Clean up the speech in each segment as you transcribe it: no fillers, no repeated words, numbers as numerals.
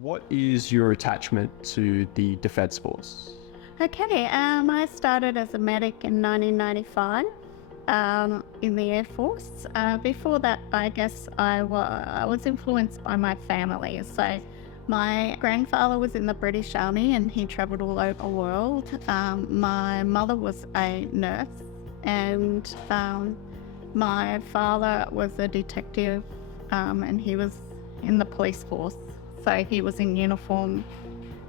What is your attachment to the Defence Force? Okay, I started as a medic in 1995 in the Air Force. Before that, I guess I was influenced by my family. So my grandfather was in the British Army and he travelled all over the world. My mother was a nurse and my father was a detective and he was in the police force. So he was in uniform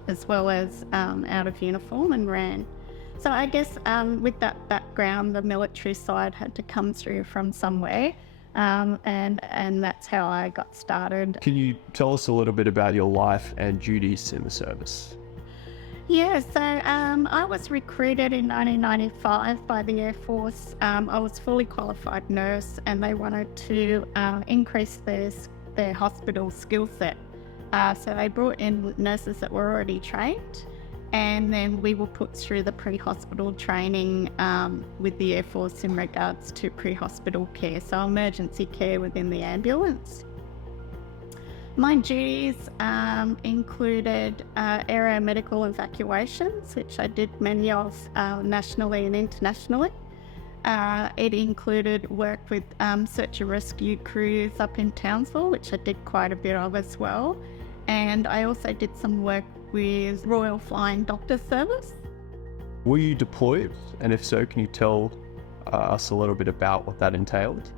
as well as out of uniform and ran. So I guess with that background, the military side had to come through from somewhere, and that's how I got started. Can you tell us a little bit about your life and duties in the service? Yeah, so I was recruited in 1995 by the Air Force. I was fully qualified nurse, and they wanted to increase their hospital skill set. So they brought in nurses that were already trained, and then we were put through the pre-hospital training with the Air Force in regards to pre-hospital care, so emergency care within the ambulance. My duties included aeromedical evacuations, which I did many of nationally and internationally. It included work with search and rescue crews up in Townsville, which I did quite a bit of as well. And I also did some work with Royal Flying Doctor Service. Were you deployed? And if so, can you tell us a little bit about what that entailed?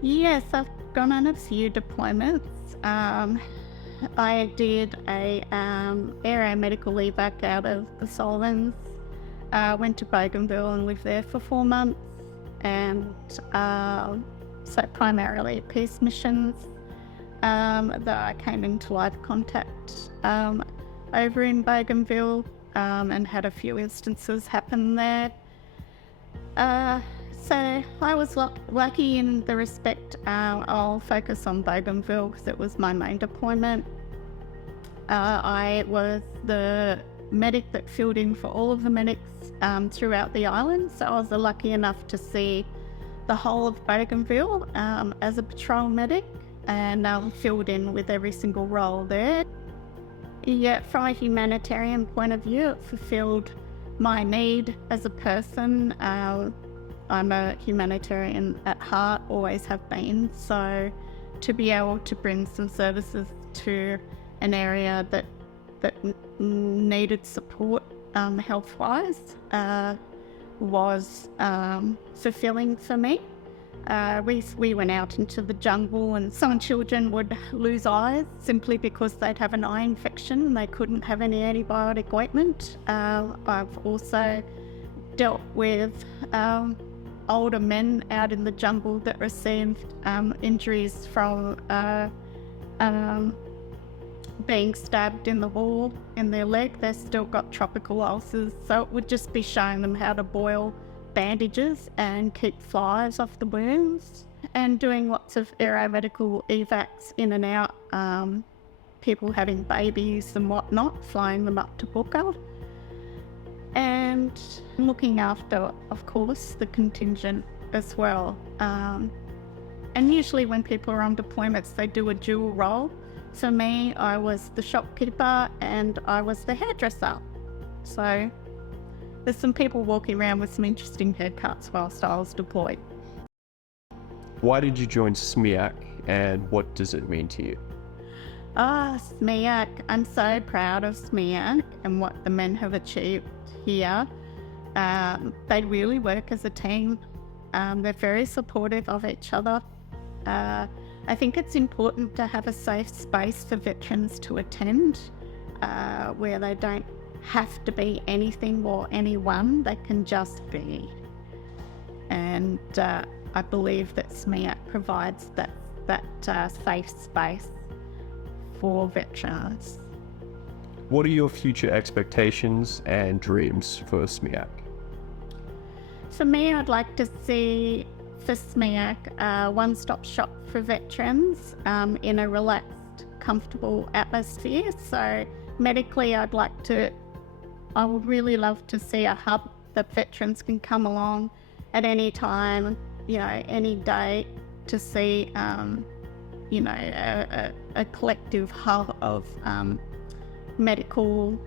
Yes, I've gone on a few deployments. I did a aeromedical evac out of the Solomons. Went to Bougainville and lived there for 4 months. And so primarily peace missions. That I came into live contact over in Bougainville and had a few instances happen there. So I was lucky in the respect. I'll focus on Bougainville because it was my main deployment. I was the medic that filled in for all of the medics throughout the island, so I was lucky enough to see the whole of Bougainville as a patrol medic, and filled in with every single role there. Yeah, from a humanitarian point of view, it fulfilled my need as a person. I'm a humanitarian at heart, always have been, so to be able to bring some services to an area that needed support health-wise was fulfilling for me. We went out into the jungle and some children would lose eyes simply because they'd have an eye infection and they couldn't have any antibiotic ointment. I've also dealt with older men out in the jungle that received injuries from being stabbed in the wall in their leg. They've still got tropical ulcers, so it would just be showing them how to boil bandages and keep flies off the wounds, and doing lots of aeromedical evacs in and out, people having babies and whatnot, flying them up to Booker, and looking after, of course, the contingent as well. And usually when people are on deployments, they do a dual role. For me, I was the shopkeeper and I was the hairdresser. So there's some people walking around with some interesting haircuts whilst I was deployed. Why did you join SMEAC and what does it mean to you? SMEAC. I'm so proud of SMEAC and what the men have achieved here. They really work as a team. They're very supportive of each other. I think it's important to have a safe space for veterans to attend where they don't have to be anything or anyone, they can just be. And I believe that SMEAC provides that safe space for veterans. What are your future expectations and dreams for SMEAC? For me, I'd like to see for SMEAC a one-stop shop for veterans in a relaxed, comfortable atmosphere. So medically, I would really love to see a hub that veterans can come along at any time, any day, to see a collective hub of medical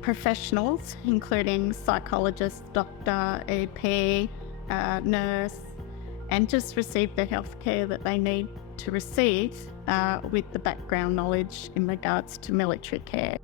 professionals, including psychologists, doctor, EP, nurse, and just receive the healthcare that they need to receive with the background knowledge in regards to military care.